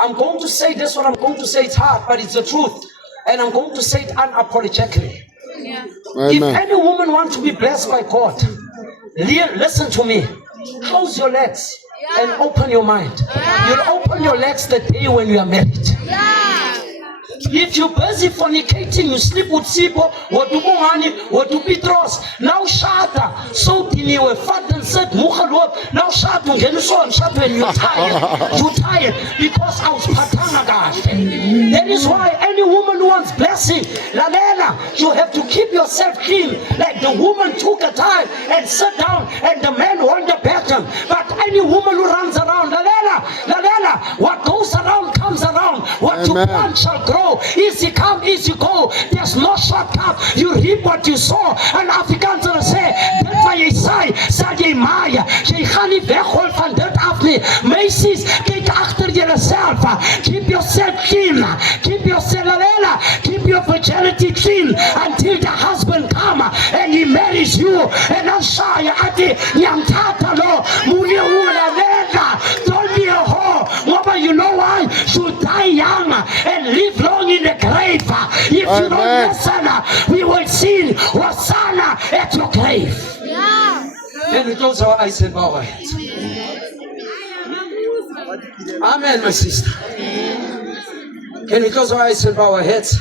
I'm going to say this, what I'm going to say, it's hard, but it's the truth. And I'm going to say it unapologetically. Yeah. If any woman wants to be blessed by God, listen to me. Close your legs and open your mind. You'll open your legs the day when you are married. If you're busy fornicating, you sleep with Sibo, what do Bongani, what do Petros, now Shata, so Diniwe, Fat and said, Mukhalop, now Shatu, Genuson, Shatu, and you're tired because I was Patanga. That is why any woman who wants blessing, Lalela, you have to keep yourself clean. Like the woman took a time and sat down, and the man won the battle. But any woman who runs around, Lalela, what goes around comes around. What you plant shall grow. Easy come, easy go. There's no shortcut. You reap what you sow. En Afrikaans zullen zeggen, dit wat jy saai, sal jy maaien. Jy gaan nie weggooien van dit af nie. Meisies, kyk agter julleself. Keep yourself clean. Keep yourself, keep your virginity clean until the husband come and he marries you. And dan sal jy ati nyantata lo, muli ula vega. Don't be a whore. Mama, you know why? You die young and live long in the grave. If you don't listen, we will sing Hosanna at your grave. Can we close our eyes and bow our heads? Amen, my sister. Can we close our eyes and bow our heads?